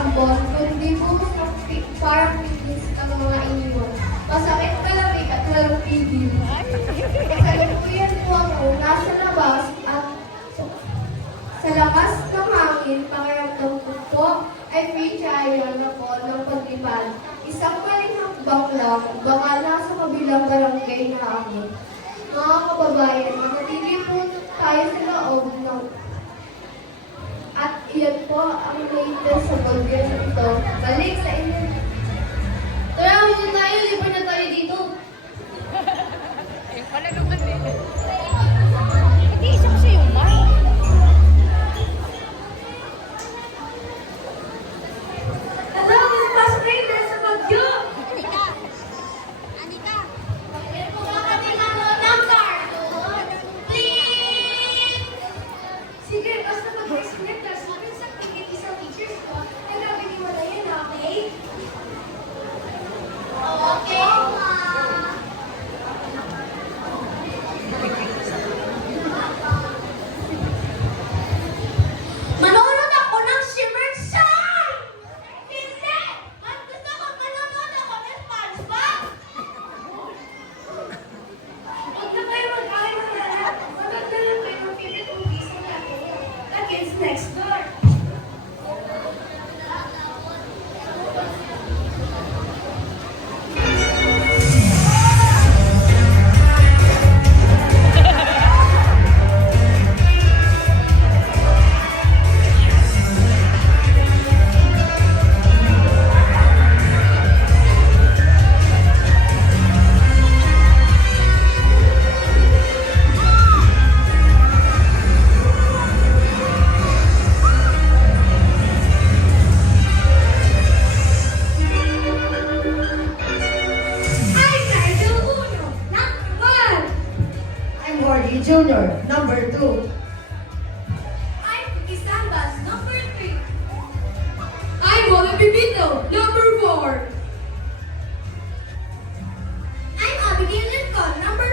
ambon, kundi buhos ng parang pinis ng mga iniwan. Masakit malamig at walang pigil. Kasalukuyan po ako nasa labas at sa lakas ng hangin, pangaramdam ko po ay may tsaya na po ng paglipad. Isang maling hakbang lang, baka nasa kabilang barangay na ako. Mga kababayan, nakatili po tayo sa loob ng at iyan po ang latest sa podcast ito. Balik sa inyo. Tara, muna tayo. Libre na tayo dito. Wala naman din. Hindi isa kasi yung mic. Tara, pasok kayo na sa bagyo. Anika! Anika! Bakit po ba kami nanonood ng cartoon? Please! Sige, basta mag-explain ka sa akin sa tingin isang teachers ko, ay gagawin mo na yan, okay? Okay, ma. Manonood ako ng Shimmer Shine! Hindi! Mas gusto ko manonood ako ng SpongeBob! Huwag na kayo mag-away ng lahat. Maganda lang kayo ng favorite movies mo natin. Against next door. I'm Nigel Uno, number 1. I'm Gordy Jr., number 2. I'm Vicky Sambas, number 3. I'm Wally Pipito, number 4. I'm Abigail Lincoln, number